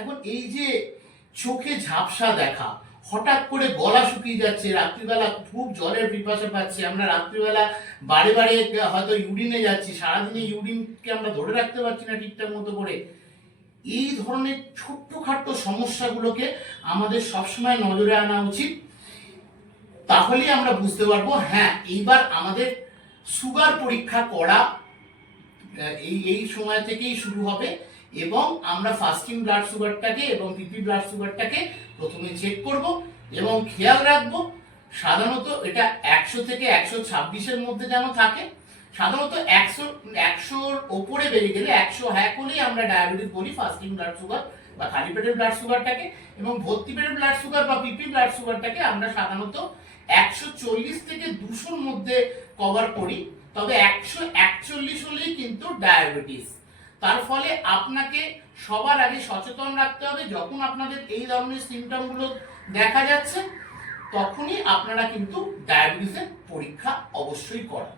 এখন এই যে চোখে ঝাপসা দেখা, হঠাৎ করে গলা শুকিয়ে যাচ্ছে, রাত্রিবেলা খুব জলের পিপাসা পাচ্ছে, আমরা রাত্রিবেলা বারে বারে হয়তো ইউরিনে যাচ্ছি, সারাদিনে ইউরিনকে আমরা ধরে রাখতে পারছি না ঠিকঠাক মতো করে, এই ধরনের ছোট্টখাট্ট সমস্যাগুলোকে আমাদের সবসময় নজরে আনা উচিত। তাহলেই আমরা বুঝতে পারবো হ্যাঁ এইবার আমাদের সুগার পরীক্ষা করা এই সময় থেকেই শুরু হবে, এবং আমরা ফাস্টিং ব্লাড সুগারটাকে এবং পিপি ব্লাড সুগারটাকে প্রথমে চেক করব এবং খেয়াল রাখবো সাধারণত এটা 100 থেকে 126-এর মধ্যে যেন থাকে। সাধারণত 100-র ওপরে বেড়ে গেলে 100 হ্যাক হলেই আমরা ডায়াবেটিস বলি, ফাস্টিং ব্লাড সুগার বা খালি পেটের ব্লাড সুগারটাকে, এবং ভর্তি পেটের ব্লাড সুগার বা পিপি ব্লাড সুগারটাকে আমরা সাধারণত 140 থেকে 200-র মধ্যে কভার করি। তবে 141 হলেই কিন্তু ডায়াবেটিস। তার ফলে আপনাকে সবার আগে সচেতন রাখতে হবে, যখন আপনাদের এই ধরনের সিমটমগুলো দেখা যাচ্ছে তখনই আপনারা কিন্তু ডায়াবেটিসের পরীক্ষা অবশ্যই করান।